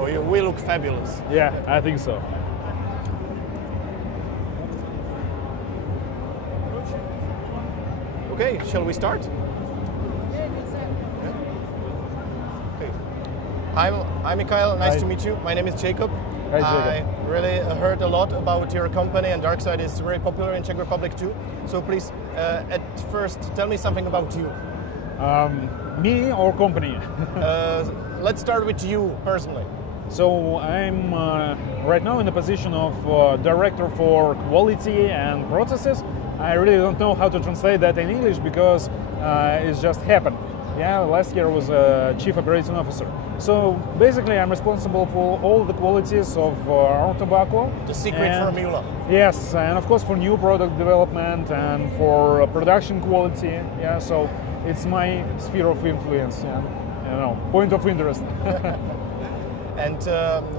Oh, we look fabulous. Yeah, I think so. Okay, shall we start? Okay. I'm Mikhail, nice to meet you. My name is Jacob. Hi, Jacob. I really heard a lot about your company, and Darkside is very popular in Czech Republic too. So please, at first, tell me something about you. Me or company? Let's start with you personally. So I'm right now in the position of director for quality and processes. I really don't know how to translate that in English because it's just happened. Yeah, last year I was a chief operating officer. So basically I'm responsible for all the qualities of our tobacco. The secret formula. Yes, and of course for new product development and for production quality. Yeah, so it's my sphere of influence and point of interest. And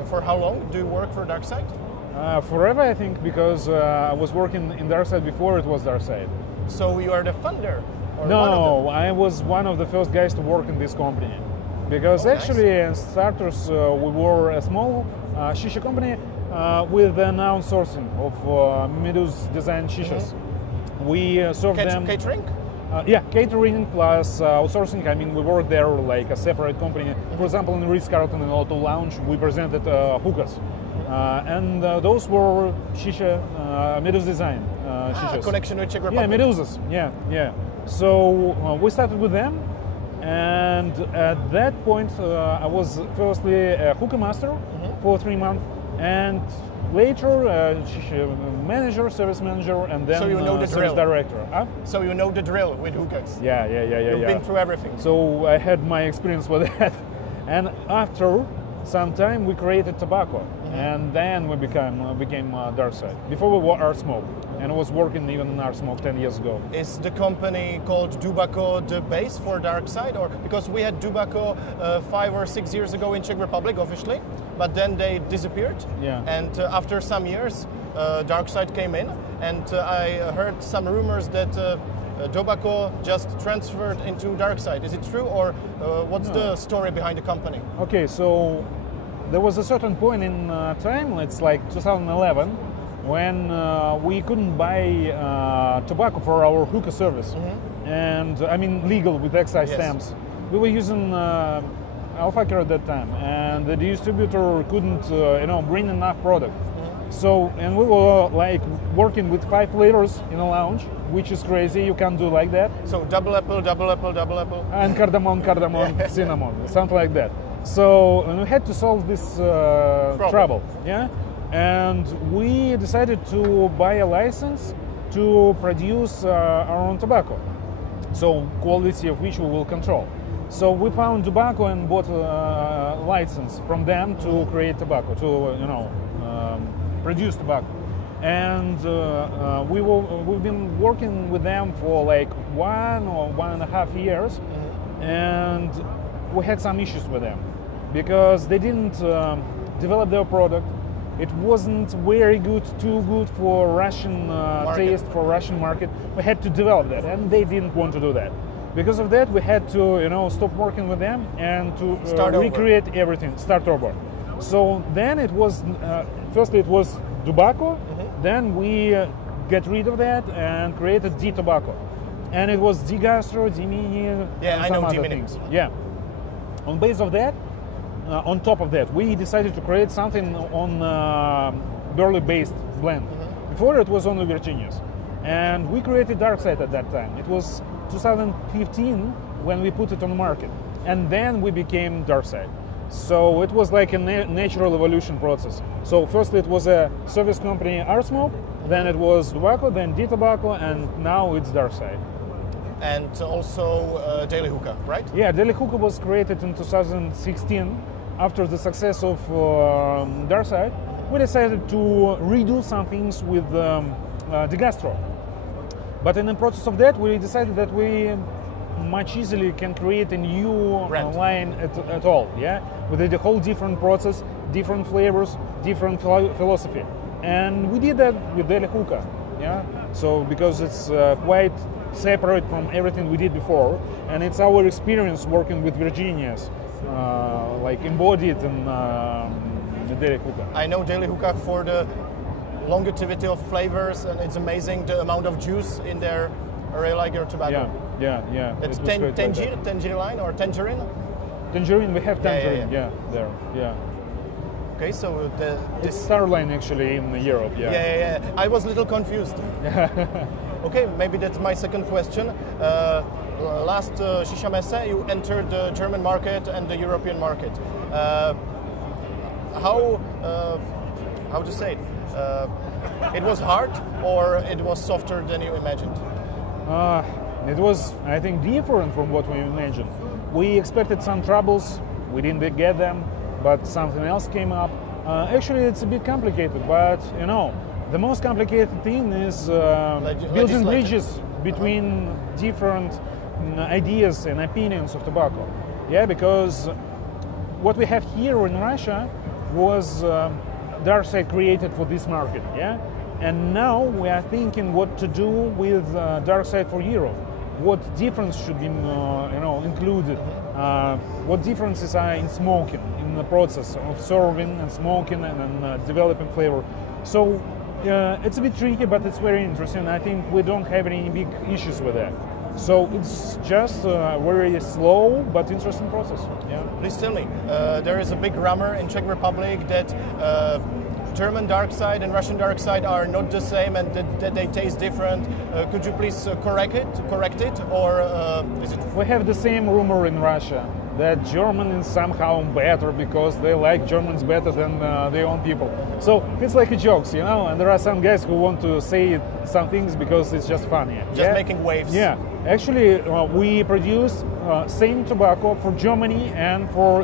for how long do you work for Darkside? Forever, I think, because I was working in Darkside before it was Darkside. So you are the founder? No, I was one of the first guys to work in this company. Because actually, in starters, we were a small shisha company with an outsourcing of Medus design shishas. We served them... Catering? Yeah, catering plus outsourcing. I mean, we worked there like a separate company. For example, in Ritz-Carlton and Auto Lounge, we presented hookahs. And those were shisha, Medus design shishas. Connection with Czech Republic. Yeah, Medusas, yeah. So we started with them, and at that point I was firstly a hookah master for 3 months, and later manager, service manager, and then so you know the service drill. Director. Huh? So you know the drill with hookahs. Yeah. You've been through everything. So I had my experience with that, and after some time we created tobacco, and then we became Darkside. Before we were Our Smoke, and I was working even in Our Smoke 10 years ago. Is the company called Dýmkařův the base for Darkside, or because we had Dýmkařův 5 or 6 years ago in Czech Republic officially, but then they disappeared. Yeah. And after some years, Darkside came in, and I heard some rumors that Dýmkařův just transferred into Darkside. Is it true, or what's the story behind the company? Okay, so there was a certain point in time, it's like 2011, when we couldn't buy tobacco for our hookah service, and I mean legal with excise stamps. We were using Alphaker at that time, and the distributor couldn't, bring enough product. So, and we were like working with 5 liters in a lounge, which is crazy. You can't do like that. So double apple, and cardamom, cinnamon, something like that. So and we had to solve this trouble. Yeah. And we decided to buy a license to produce our own tobacco, so quality of which we will control. So we found tobacco and bought a license from them to create tobacco, to produce tobacco. And we've been working with them for like 1 or 1.5 years, and we had some issues with them because they didn't develop their product. It wasn't very good, too good for Russian taste, for Russian market. We had to develop that, and they didn't want to do that. Because of that, we had to, stop working with them and to recreate everything, start over. So then it was, firstly it was tobacco, then we get rid of that and created D-tobacco. And it was D-gastro, D-mini, and some other things. Yeah. On base of that, on top of that, we decided to create something on barley-based blend. Before it was only Virginias. And we created Darkside at that time. It was 2015 when we put it on the market. And then we became Darkside. So it was like a natural evolution process. So first it was a service company, Our Smoke, then it was tobacco, then D-tobacco, and now it's Darkside. And also Daily Hookah, right? Yeah, Daily Hookah was created in 2016 after the success of Darkside. We decided to redo some things with the gastro. But in the process of that, we decided that we much easily can create a new line at all, yeah, with a whole different process, different flavors, different philosophy, and we did that with Daily Hookah, yeah. So because it's quite separate from everything we did before, and it's our experience working with Virginias like embodied in the daily hookah. I know daily hookah for the longevity of flavors, and it's amazing the amount of juice in there. I really like your tobacco. Yeah. It's It was great like that. tangerine or tangerine? Tangerine, we have tangerine, there. Okay, so It's Starline actually in Europe, Yeah. I was a little confused. Okay, maybe that's my second question. Last Shisha Messe, you entered the German market and the European market. How to say it? It was hard, or it was softer than you imagined? It was, I think, different from what we imagined. We expected some troubles, we didn't get them, but something else came up. Actually, it's a bit complicated, but you know, the most complicated thing is building bridges between different ideas and opinions of tobacco. Yeah, because what we have here in Russia was Darkside created for this market. Yeah, and now we are thinking what to do with Darkside for Europe. What difference should be included? What differences are in smoking, in the process of serving and smoking and developing flavor. So it's a bit tricky, but it's very interesting. I think we don't have any big issues with that. So it's just a very slow but interesting process. Yeah. Please tell me, there is a big rumor in Czech Republic that German Darkside and Russian Darkside are not the same and that they taste different. Could you please correct it, or is it? We have the same rumor in Russia that German is somehow better because they like Germans better than their own people. So it's like a joke, you know. And there are some guys who want to say some things because it's just funny. Just making waves. Yeah. Actually, we produce same tobacco for Germany and for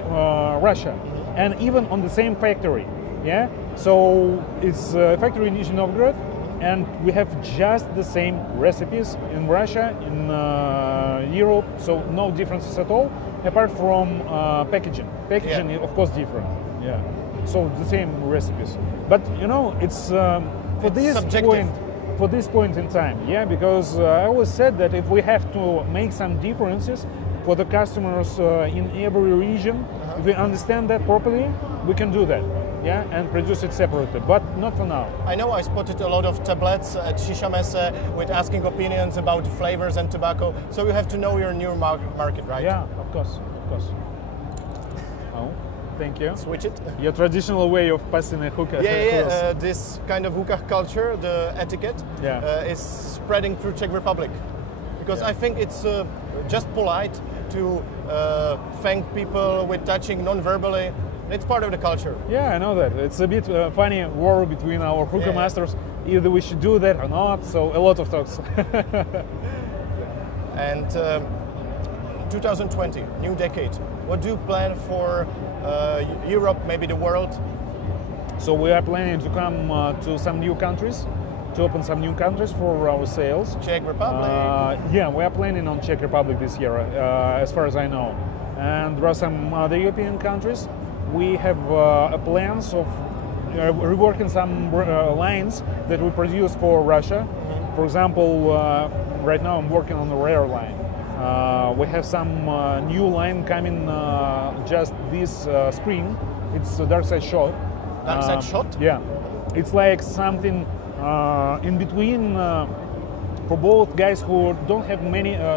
Russia, and even on the same factory. Yeah. So it's a factory in Nizhny Novgorod, and we have just the same recipes in Russia, in Europe. So no differences at all, apart from packaging. Packaging, of course, different. Yeah. So the same recipes. But you know, it's for this point in time. Yeah, because I always said that if we have to make some differences for the customers in every region, if we understand that properly, we can do that. Yeah, and produce it separately, but not for now. I know I spotted a lot of tablets at Shisha Messe with asking opinions about flavors and tobacco, so you have to know your new market, right? Yeah, of course. Oh, thank you. Switch it. Your traditional way of passing a hookah. Yeah. This kind of hookah culture, the etiquette, is spreading through Czech Republic. Because I think it's just polite to thank people with touching non-verbally. It's part of the culture. Yeah, I know that. It's a bit funny war between our hookah masters, either we should do that or not, so a lot of talks. And 2020, new decade. What do you plan for Europe, maybe the world? So we are planning to come to some new countries, to open some new countries for our sales. Czech Republic? Yeah, we are planning on Czech Republic this year, as far as I know. And there are some other European countries. We have plans of reworking some lines that we produce for Russia. For example, right now I'm working on the rare line. We have some new line coming just this spring. It's a Darkside Shot. Darkside Shot? Yeah. It's like something in between for both guys who don't have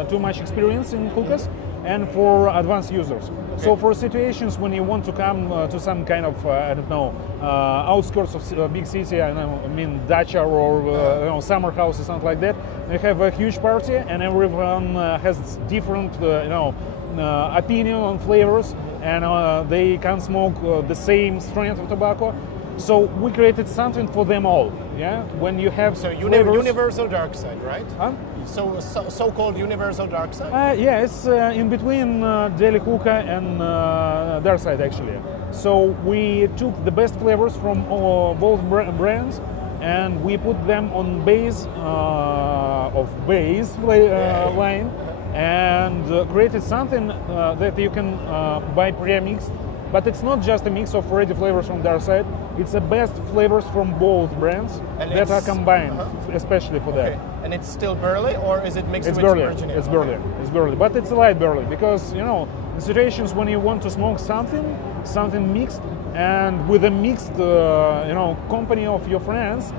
too much experience in hookahs and for advanced users. Okay. So for situations when you want to come to some kind of, I don't know, outskirts of a big city, I mean dacha or summer house or something like that, they have a huge party and everyone has different, opinion on flavors, and they can smoke the same strength of tobacco. So we created something for them all. Yeah, when you have universal Darkside, right? Huh? So-called universal Darkside. Yeah, it's in between daily hookah and Darkside actually. So we took the best flavors from both brands and we put them on base line and created something that you can buy pre-mixed But it's not just a mix of ready flavors from Darkside. It's the best flavors from both brands that are combined, especially for that. And it's still barley, or is it mixed with barley. virginia? It's barley. It's barley, but it's a light barley because you know in situations when you want to smoke something mixed, and with a mixed company of your friends,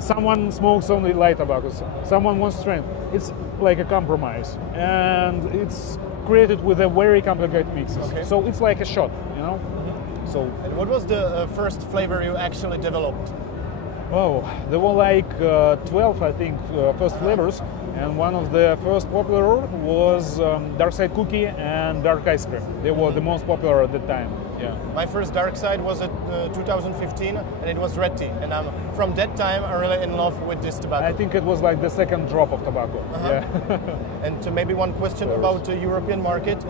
someone smokes only light tobacco, someone wants strength. It's like a compromise, and it's created with a very complicated mixes. Okay. So it's like a shot, you know. So. And what was the first flavor you actually developed? Oh, there were like 12, I think, first flavors, and one of the first popular was Darkside cookie and dark ice cream. They were the most popular at the time. Yeah. My first Darkside was at 2015, and it was red tea. And from that time, I'm really in love with this tobacco. I think it was like the second drop of tobacco. Yeah. And maybe one question about the European market.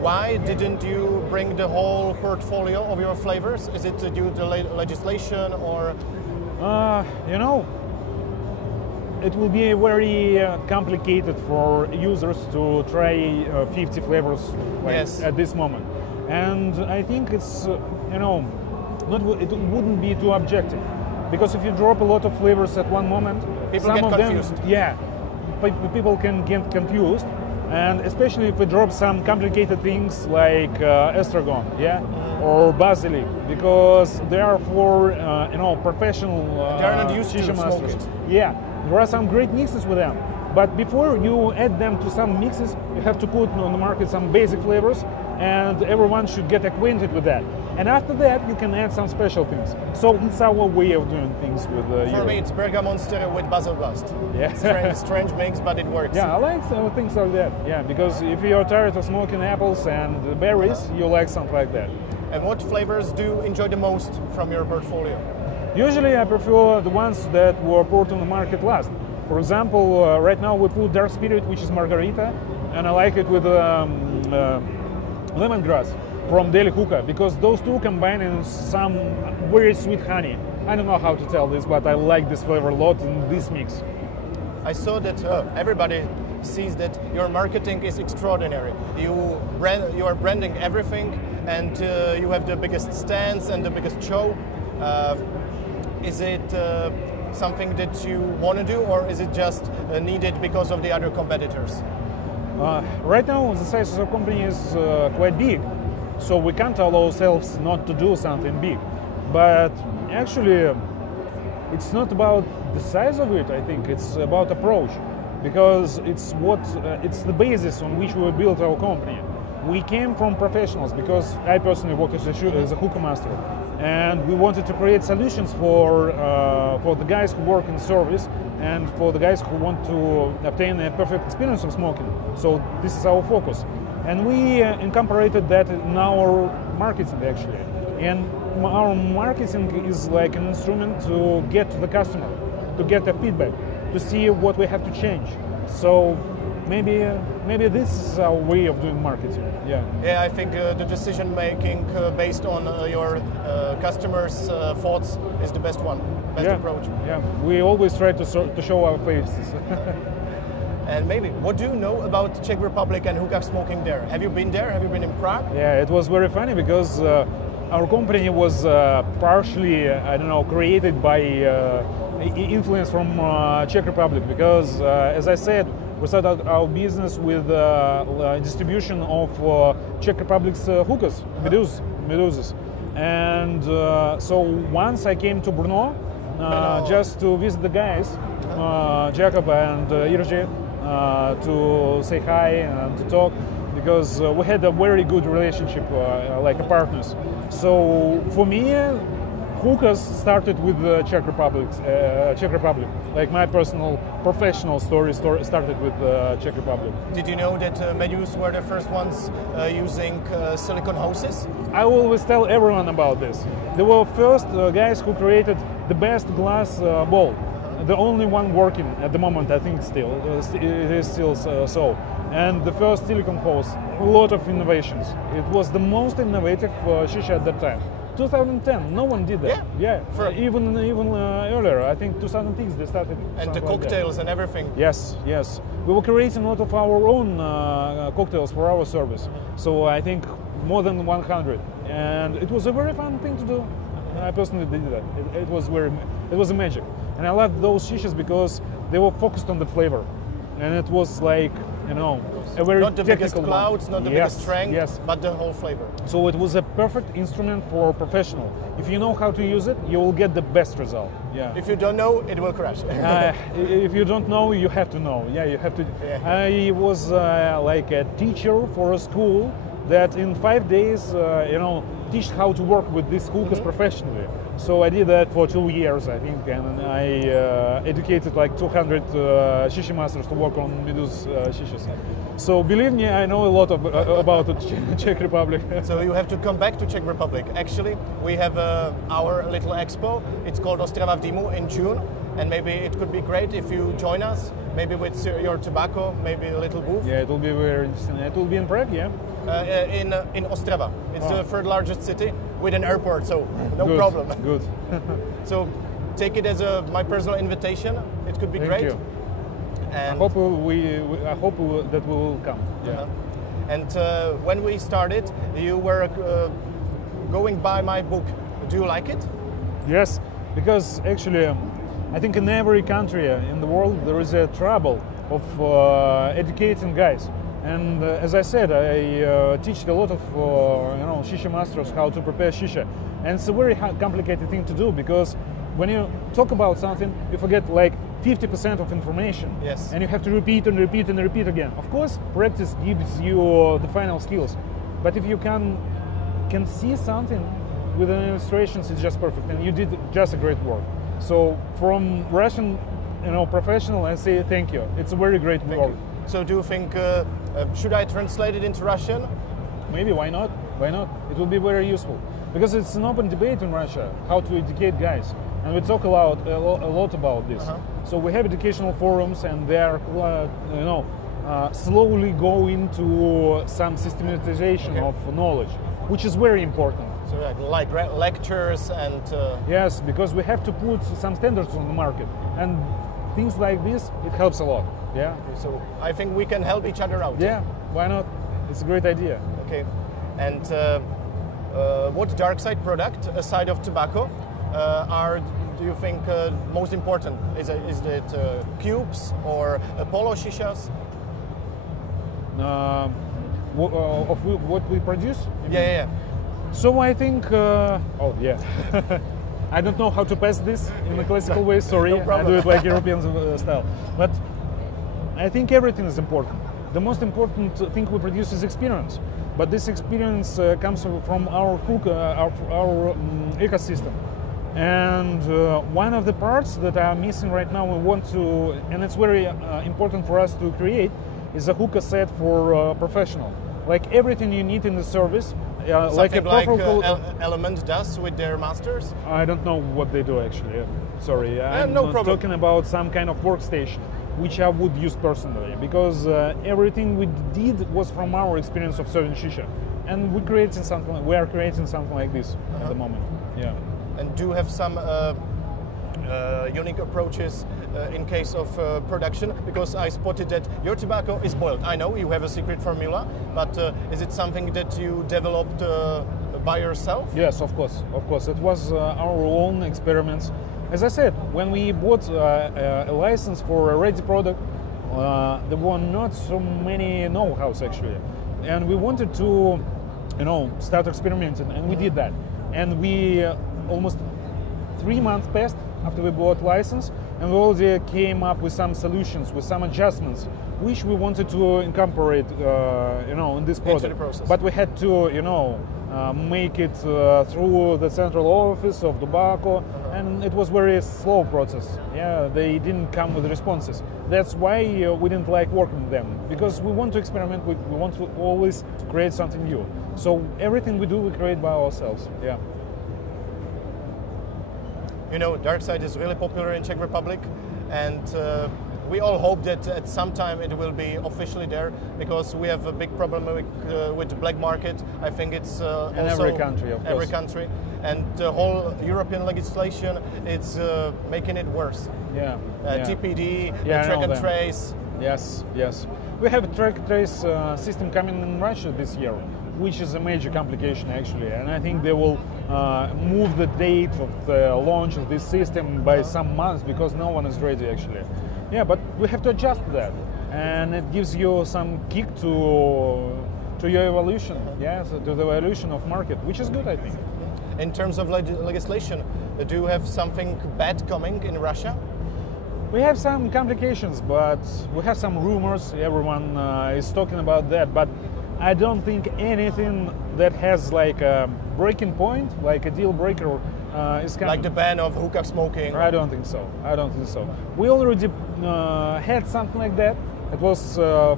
Why didn't you bring the whole portfolio of your flavors? Is it due to legislation or? It will be very complicated for users to try 50 flavors at this moment. And I think it's, it wouldn't be too objective. Because if you drop a lot of flavors at one moment, people get confused. People can get confused. And especially if we drop some complicated things like estragon, or basilic, because they are for professional they are not used to smoke it. Yeah, there are some great mixes with them, but before you add them to some mixes, you have to put on the market some basic flavors, and everyone should get acquainted with that. And after that, you can add some special things. So it's our way of doing things with For me, it's Bergamonster with basil blast. Yeah. Strange mix, but it works. Yeah, I like things like that. Yeah, because if you're tired of smoking apples and berries, you like something like that. And what flavors do you enjoy the most from your portfolio? Usually I prefer the ones that were brought on the market last. For example, right now we put Dark Spirit, which is margarita, and I like it with lemongrass from Delhi Hookah, because those two combine in some very sweet honey. I don't know how to tell this, but I like this flavor a lot in this mix. I saw that everybody sees that your marketing is extraordinary. You are branding everything, and you have the biggest stands and the biggest show. Is it something that you want to do, or is it just needed because of the other competitors? Right now, the size of the company is quite big, so we can't allow ourselves not to do something big. But actually, it's not about the size of it. I think it's about approach, because it's the basis on which we built our company. We came from professionals, because I personally work as a hookah master, and we wanted to create solutions for the guys who work in service and for the guys who want to obtain a perfect experience of smoking. So this is our focus, and we incorporated that in our marketing actually. And our marketing is like an instrument to get to the customer, to get the feedback, to see what we have to change. So maybe this is our way of doing marketing. Yeah, I think the decision making based on your customers' thoughts is the best approach. Yeah, we always try to show our faces. And maybe, what do you know about Czech Republic and hookah smoking there? Have you been there? Have you been in Prague? Yeah, it was very funny because our company was partially, created by influence from Czech Republic, because, as I said, we started our business with distribution of Czech Republic's hookahs, meduzas. And so once I came to Brno, just to visit the guys, Jacob and Irji, to say hi and to talk, because we had a very good relationship, like partners. So for me, hookahs started with the Czech Republic. Like my personal, professional story started with Czech Republic. Did you know that Medus were the first ones using silicone hoses? I always tell everyone about this. They were first guys who created the best glass bowl. The only one working at the moment, I think still. It is still so. And the first silicone hose, a lot of innovations. It was the most innovative shisha at that time. 2010, no one did that. Yeah. Even earlier, I think 2006 they started. And the cocktails and everything. Yes. We were creating a lot of our own cocktails for our service. So I think more than 100, and it was a very fun thing to do. I personally did that. It was a magic, and I loved those shishas because they were focused on the flavor, and it was like, you know, a very not the biggest clouds, not the biggest strength, but the whole flavor. So it was a perfect instrument for a professional. If you know how to use it, you will get the best result. Yeah. If you don't know, it will crash. If you don't know, you have to know. Yeah, you have to. Yeah. I was like a teacher for a school that in 5 days, you know, teach how to work with these hookahs professionally. So I did that for 2 years, I think, and I educated like 200 shishi masters to work on these shishas. So believe me, I know a lot about the Czech Republic. So you have to come back to Czech Republic. Actually, we have our little expo. It's called Ostrava v Dýmu in June, and maybe it could be great if you join us. Maybe with your tobacco, maybe a little booth. Yeah, it will be very interesting. It will be in Prague, yeah. In Ostrava. It's the third largest city with an airport, so no Good. problem. Good. So take it as my personal invitation. It could be Thank great. you. And I hope that we will come. Yeah. And when we started, you were going by my book. Do you like it? Yes, because actually, I think in every country in the world there is a trouble of educating guys. And as I said, I teach a lot of you know, shisha masters how to prepare shisha, and it's a very complicated thing to do because when you talk about something, you forget like 50% of information. Yes. And you have to repeat and repeat and repeat again. Of course, practice gives you the final skills, but if you can see something with an illustrations, it's just perfect, and you did just a great work. So from Russian, you know, professional, I say thank you. It's a very great work. So do you think, should I translate it into Russian? Maybe, why not? Why not? It will be very useful. Because it's an open debate in Russia, how to educate guys. And we talk a lot about this. So we have educational forums, and they are, you know, slowly going to some systematization of knowledge, which is very important. So like lectures and... Yes, because we have to put some standards on the market. And things like this, it helps a lot. Yeah. So I think we can help each other out. Yeah, why not? It's a great idea. Okay. And what Darkside product, aside of tobacco, do you think most important? Is it cubes or polo shishas? Of what we produce? Yeah. So I think, oh yeah, I don't know how to pass this in a classical way, sorry, No problem. I do it like European style. But I think everything is important. The most important thing we produce is experience. But this experience comes from our ecosystem. And one of the parts that are missing right now, we want to, and it's very important for us to create, is a hookah set for professional. Like everything you need in the service, like a professional Element does with their masters? I don't know what they do actually. Sorry, I'm no problem. talking about some kind of workstation, which I would use personally, because everything we did was from our experience of serving shisha, and we are creating something like this at the moment. Yeah. And do you have some unique approaches in case of production? Because I spotted that your tobacco is boiled. I know you have a secret formula, but is it something that you developed by yourself? Yes, of course. Of course, it was our own experiments. As I said, when we bought a license for a ready product, there were not so many know-hows actually, and we wanted to, you know, start experimenting, and we did that. And we almost 3 months passed after we bought license, and we already came up with some solutions, with some adjustments, which we wanted to incorporate, you know, in this product. Into the process. But we had to, you know, make it through the central office of tobacco, and it was very slow process. Yeah, they didn't come with responses. That's why we didn't like working with them, because we want to experiment. We want to always create something new. So everything we do, we create by ourselves. Yeah. You know, Darkside is really popular in Czech Republic, and we all hope that at some time it will be officially there, because we have a big problem with the black market. I think it's also every country, of course. Every country, and the whole European legislation is making it worse. Yeah. TPD, yeah, track and trace. Yes, yes. We have a track and trace system coming in Russia this year, which is a major complication actually, and I think they will move the date of the launch of this system by some months because no one is ready actually. Yeah, but we have to adjust to that, and it gives you some kick to your evolution, yeah, so to the evolution of market, which is good, I think. In terms of legislation, do you have something bad coming in Russia? We have some complications, but we have some rumors. Everyone is talking about that, but I don't think anything that has like a breaking point, like a deal breaker, is coming. Like the ban of hookah smoking? I don't think so. I don't think so. We already had something like that. It was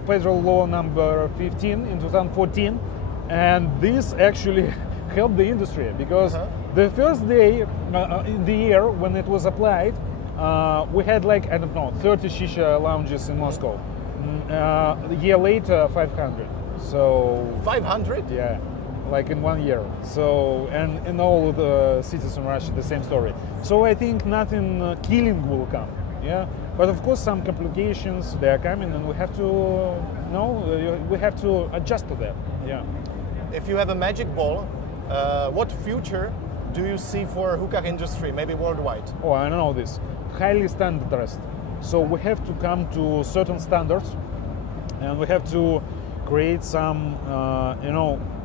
federal law number 15 in 2014, and this actually helped the industry because the first day in the year when it was applied, we had like, I don't know, 30 shisha lounges in Moscow. A year later, 500. So 500? Yeah, like in 1 year. So, and in all of the cities in Russia, the same story. So I think nothing killing will come. Yeah, but of course some complications they are coming, and we have to we have to adjust to that. Yeah. If you have a magic ball, what future do you see for hookah industry, maybe worldwide? Oh, I know this. Highly standardized. So we have to come to certain standards, and we have to create some,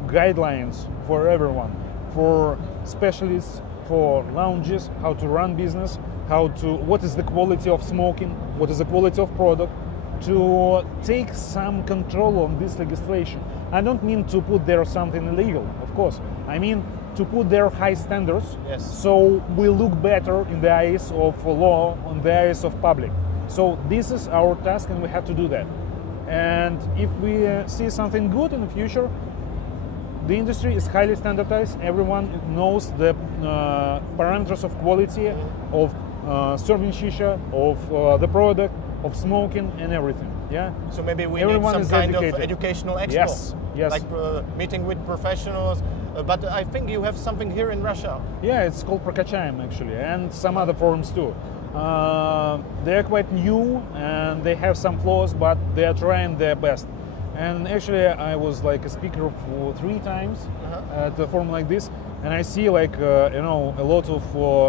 guidelines for everyone, for specialists, for lounges, how to run business, what is the quality of smoking, what is the quality of product, to take some control on this legislation. I don't mean to put there something illegal, of course. I mean to put there high standards, yes, so we look better in the eyes of law, in the eyes of public. So this is our task, and we have to do that. And if we see something good in the future, the industry is highly standardized. Everyone knows the parameters of quality, of serving shisha, of the product, of smoking, and everything. Yeah. So maybe we Everyone need some kind educated. of educational expo. Yes. Yes. Like meeting with professionals. But I think you have something here in Russia. Yeah, it's called PROKACHAEM actually, and some other forums too. They're quite new and they have some flaws, but they are trying their best. And actually, I was like a speaker for 3 times at a forum like this, and I see like a lot of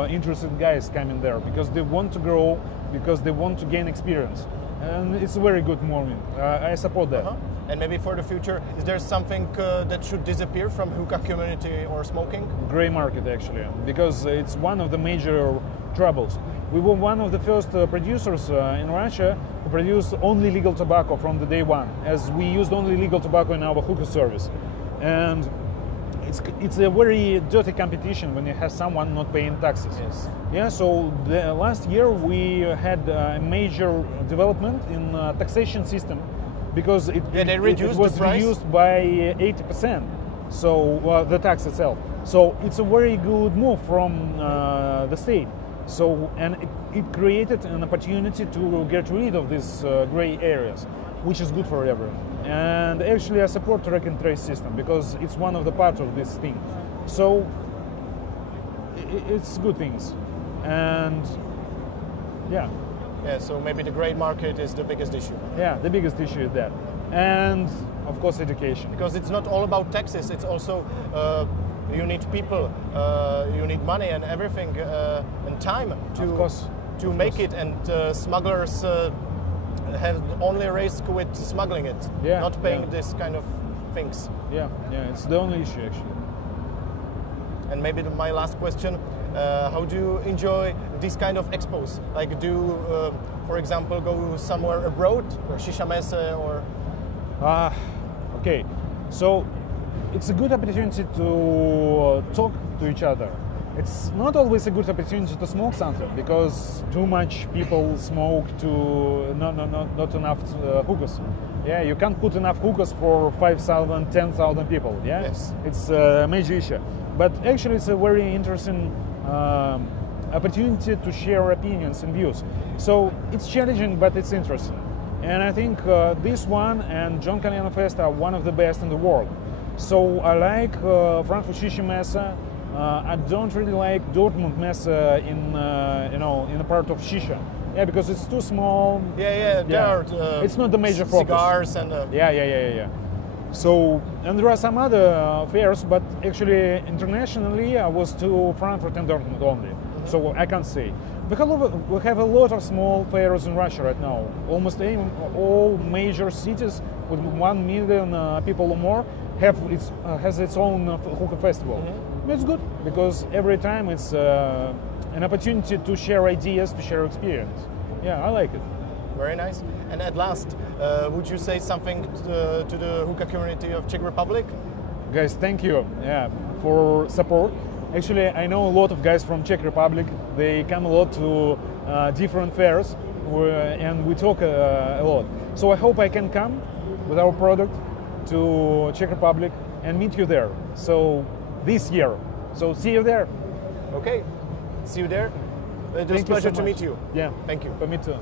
interested guys coming there because they want to grow, because they want to gain experience, and it's a very good movement. I support that. And maybe for the future, is there something that should disappear from hookah community or smoking? Gray market actually, because it's one of the major troubles. We were one of the first producers in Russia who produced only legal tobacco from the day one, as we used only legal tobacco in our hookah service. And it's a very dirty competition when you have someone not paying taxes. Yes. Yeah, so last year we had a major development in taxation system, because it was reduced by 80%, so the tax itself. So it's a very good move from the state. So, and it created an opportunity to get rid of these gray areas, which is good for everyone. And actually I support track and trace system because it's one of the parts of this thing. So it's good things. And yeah. Yeah, so maybe the gray market is the biggest issue. Yeah, the biggest issue is that. And of course education. Because it's not all about taxes, it's also you need people, you need money and everything, and time to make it, and smugglers have only risk with smuggling it, not paying this kind of things. Yeah, it's the only issue actually. And maybe my last question, how do you enjoy these kind of expos? Like do, for example, go somewhere abroad, or Shisha Messe, or... Okay, so it's a good opportunity to talk to each other. It's not always a good opportunity to smoke something, because too much people smoke to not enough hookahs. Yeah, you can't put enough hookahs for 5,000, 10,000 people. Yeah, yes, it's a major issue. But actually, it's a very interesting opportunity to share opinions and views. So it's challenging, but it's interesting. And I think this one and John Kalyanov Fest are one of the best in the world. So I like Frankfurt Shisha Messe. I don't really like Dortmund Messe in the part of Shisha. Yeah, because it's too small. Yeah. There are, it's not the major focus. Cigars and... Yeah. So, and there are some other fairs, but actually internationally I was to Frankfurt and Dortmund only, so I can't say. We have a lot of small fairs in Russia right now. Almost all major cities with 1 million people or more has its own hookah festival. It's good because every time it's an opportunity to share ideas, to share experience. Yeah, I like it. Very nice. And at last, would you say something to the hookah community of Czech Republic? Guys, thank you for support. Actually, I know a lot of guys from Czech Republic. They come a lot to different fairs and we talk a lot. So I hope I can come with our product to Czech Republic and meet you there. So this year. So see you there. Okay. See you there. It was a pleasure to meet you. Yeah. Thank you. For me too.